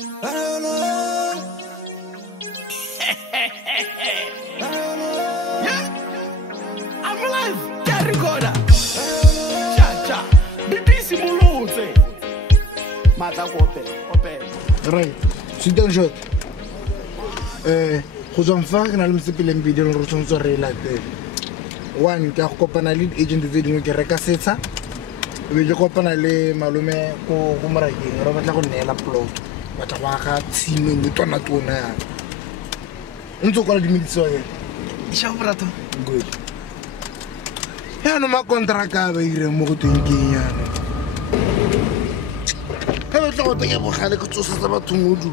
I'm alive. Can't record that. Cha. BBC Mulutse. Mata open. Right. C'est un jeu. Go tswa mfa ke na le mosepeleng bidi le re tshwanetse re latele. One ke a go kopana lead agent tse dingwe ke reka setsa. Be ke kopana le malome go morakeng re batla go neela plot. Batla go aga tshimo le tona ya. Ntse go la dimeditso ya. Isha brato. Good. Ya no ma kontraka ba ire mo go tengeng yana. Ha ba tla go tenya bogale go tsosa tsa batho mo du.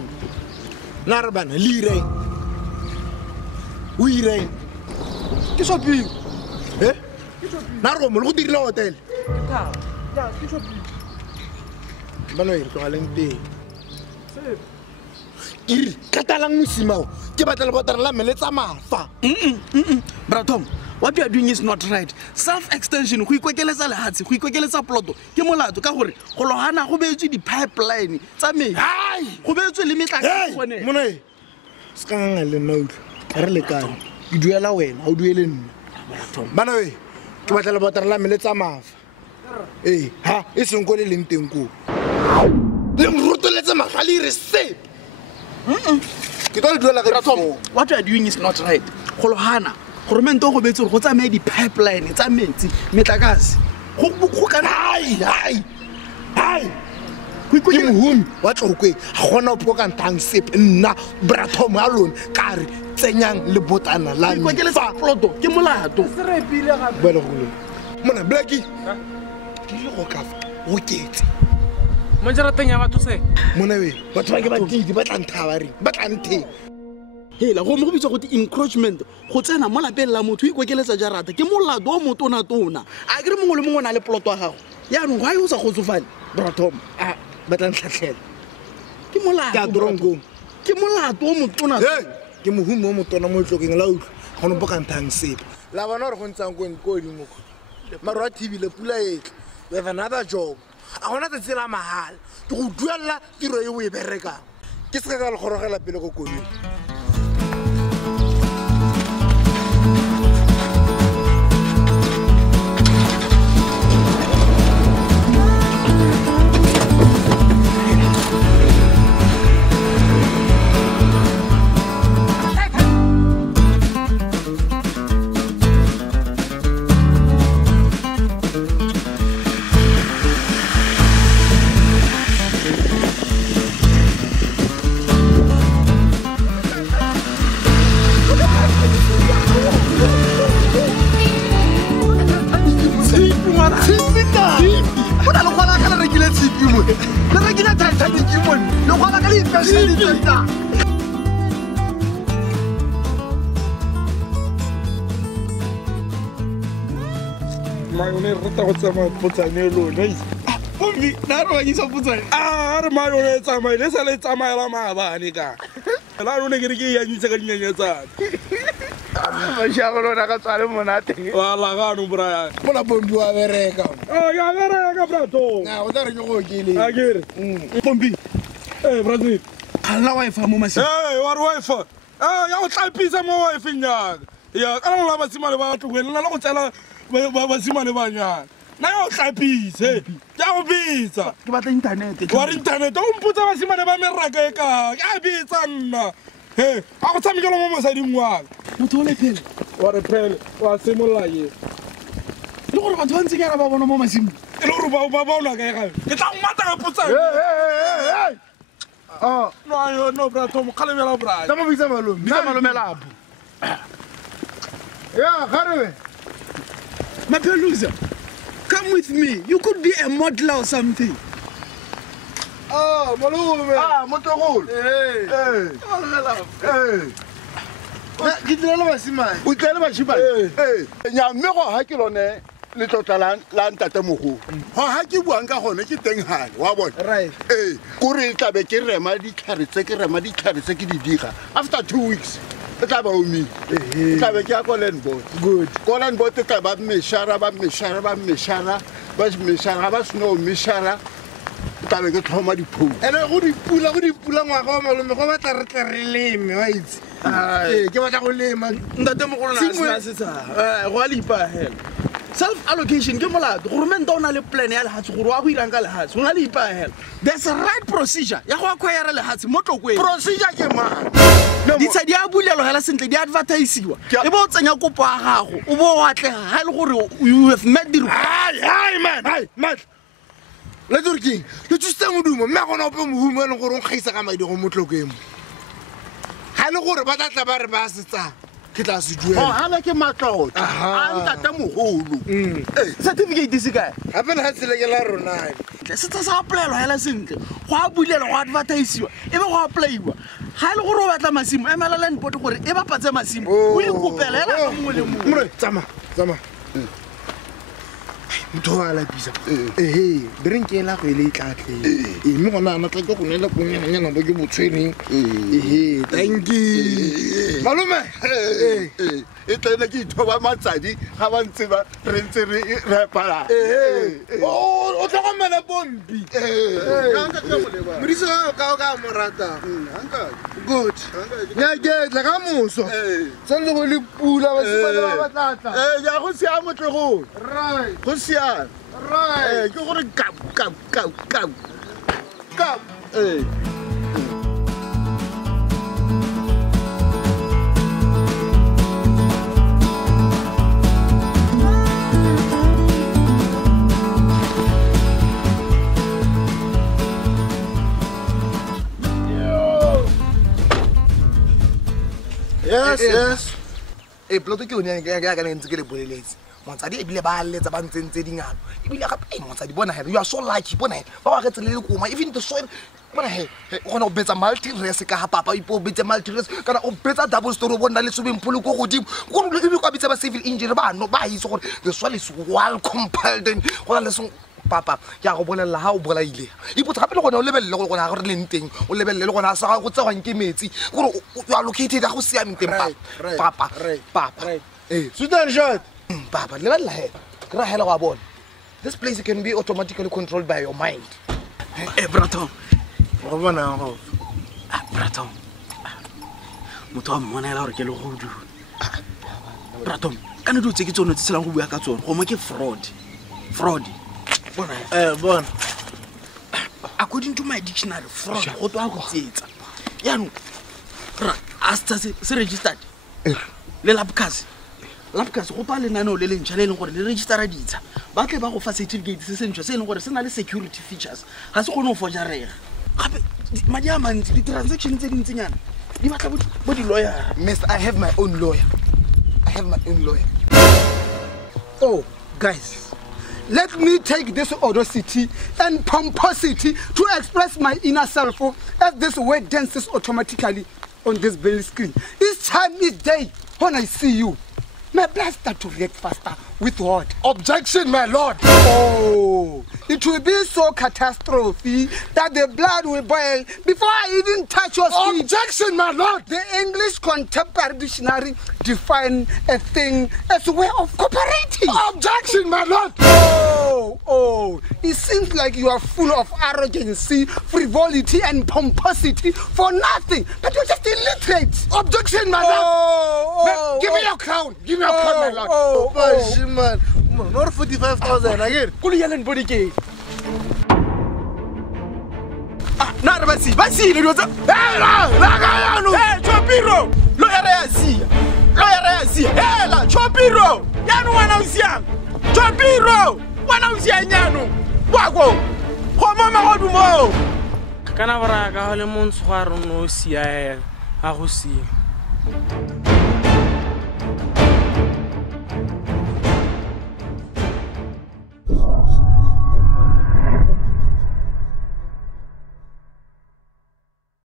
Na re bana le ire. O ire. Ke sopi. Na re mo le go direla hotel. Ya, ke sopi. Bana e tlo galeng teng. Iri katalang mosimao ke batla le botara la meletsa mafa. Bratom, what you are doing is not right. Self extension go ikokeletsa lehatsi, go ikokeletsa ploto ke molato ka gore go lohana go beetswe di pipeline tsa metsi. Hai, go beetswe le metlaka gone. Mona e ska nga le note. Re le kana. Ke duela wena, o duele nna. Bratom. Bana we, ke batla le botara la meletsa mafa. Ha, e seng go le leng teng ko. Le mrutoletse magali re sep. Ke tlo duela ka Bratom, what you are doing is not right. Go lohana Goromento go beetse go tsamaye di pipeline tsa metsi metlakase go kana hai ke mohumi wa tlokwe ga gona o poka ntang sep nna Bratom alone ka re tsenyang le botana la go ikokeletsa ploto ke molato. Se re pile ga bele go le mona Blackie ke go kafa go ketse Monjara tenya batho se mona we batho ba ke ba didi ba tla nthaba re ba tla nthe hela go mo go bitsa go di encroachment go tsena mo lapeng la motho o ikokeletsa jarata ke molato o motona a ke re mongwe le mongwe na le ploto wa gago ya no ga e o sa gotsofale Bratom ba tla ntlhatlhela ke molato ke a drongo ke molato o motona ke mohumi o motona mo tlokeng la utlwa go no poka ntang sep la bona re go ntsang ko di mo maro a TV le pula etla we have another job a gona tse tsela mahala ke go duella tiro e o e bereka ke se ka le gorogela pele go kono Mayone rata go tsama potsane lone. Pombi na ro ngisa putsane Re mayone tsama le sa le tsama la mabane ka. La rone ke re ke ya nyitse ka dinyenyetsa. ba shagolo na ka tsale monate Wala ga no bra. mola Pombi wa bereka Ya vera ka brato. na o tla re ke go kele Agere. Pombi Brato. ala wife mo masi War wife. Ya o tlapisa mo wife nya. Ya ka la ba simane ba tlogela la go tsela ba simane ba nya. Na yo tlapise. Ya go bitsa. ke batla internet Wa internet o mputsa ba simane ba meraka e ka. Ya bitsa nna. A go tsamekela mo mosading wa. motho o le phele Wa re phele wa semolla ye. le gore batho ba ntse ke ara ba bona mo masimo E le gore ba bona ka ga. Ke tla mmata ka putsa. No brato mo khale mela bra. tama bitsa malome bitsa malome lapo ya garebe Mapeluza, come with me. You could be a model or something. malome motogolo ke direla basimane o tlele bashimane nya mme go ha ke lone le tlotla la ntate mogolo go ha ke buang ka gone ke teng hale wa bona right kore tla be ke rema ditlhare tse ke di diga after 2 weeks e tla ba omi tla be ke ya ko landboard good ko landboard tla ba meshara ba sno meshara tla be ke thoma diphou ene go dipula ngwaga wa malome go batla re tle re leme wa itse ke batla go lema ntate mogolona a se setsa go a lipa hela self allocation ke molato goromenta o na le plan ya lehatsi gore wa go irang ka lehatsi o na le ipa hela there's a right procedure ya go acquire lehatsi mo tlokweni procedure ke man ditsha di a bulelo hela sentle di advertisiwa e bo o tsenya kopo ya gago o bo o atlega ga e le gore you have met the man le turking le tsitse modumo mme gona ope mohumo e leng gore o nkgaisa ka madi go motlokeng ga le gore ba tlatla ba re ba setsang ke tla se duela ana ke matlotla a ntate mogolo certificate se kae gape le ga tsele ke la rona se tsa sa applyelwa hela sentle go a bulelwa go advertisiwa e be go applyiwa ga e le gore o batla masimo emela land board gore e bapatse masimo o ikopela hela ka mongwe le mongwe tsama motho wa lapisa ehe berenkela go ele tlatle mme gona ana tla ke go nela ponyananyana bo ke botshwereng ehe thank you malome e tlene ke ithoba matsadi ga ba ntse ba re ntse re pala o tlhokomela pompi modisa ka morata good nyaketla ka moso santse go le pula basimane ba batlatla ja go sia motlego right go sia right ke gore kap yes ploto ke one ya ka ntse ke le boleletse motsadi e bile ba letsa ba ntsentse dingalo e bile gape motsadi bona he you are so lucky bona he ba ga tsele le koma even the soil bona he gona o betsa multi res ka ha papa ipo betsa multi res kana o betsa double story bona le swimming pool go godimo go re e go betsa ba civil engineer ba no ba itse gore the soil is well compiled go le song papa ya go bolela ha o bolaile ipotsa gape le gona o lebelele go gona gore le nteng o lebelele le gona sa go tsegwang ke metsi gore you are located ga go siame teng papa shoot and shot papa lebella he ra hela go bona this place can be automatically controlled by your mind bratom go bona go bratom motho a mmonela gore ke le go du bratom kana di o tseke tsone tselang go bua ka tsone go mo ke fraud bona according to my dictionary fraud go twa go tsetsa yaanong asta se registered le lapcas go twa lenaneo le lentšha le leng gore le registera ditsha ba tle ba go fa certificate se sentšhwa se e leng gore se na le security features ga se kgone go fojarega gape madi a mantsi di-transaction tse dintsenyana di batla bo di-lawyer miss I have my own lawyer oh guys let me take this audacity and pomposity to express my inner self as this word dances automatically on this bill screen. Each time, each day, when I see you, my blood starts to react faster. With what? Objection, my lord. Oh, it will be so catastrophe that the blood will boil before I even touch your skin. Objection, my lord. The English Contemporary Dictionary define a thing as a way of cooperating. Objection, my lord. Oh, it seems like you are full of arrogancy, frivolity, and pomposity for nothing, but you're just illiterate. Objection, my lord. Give me your crown. Give me your crown, my lord. man not 45,000 again go le yeleng body ke na re ba si le dotsa la ga yano Chopiro lawyer ya sia la Chopiro yano wana usiang Chopiro wana usiang yano wako go mama go dumo kana bara ka le montshwaro no sia ga go sia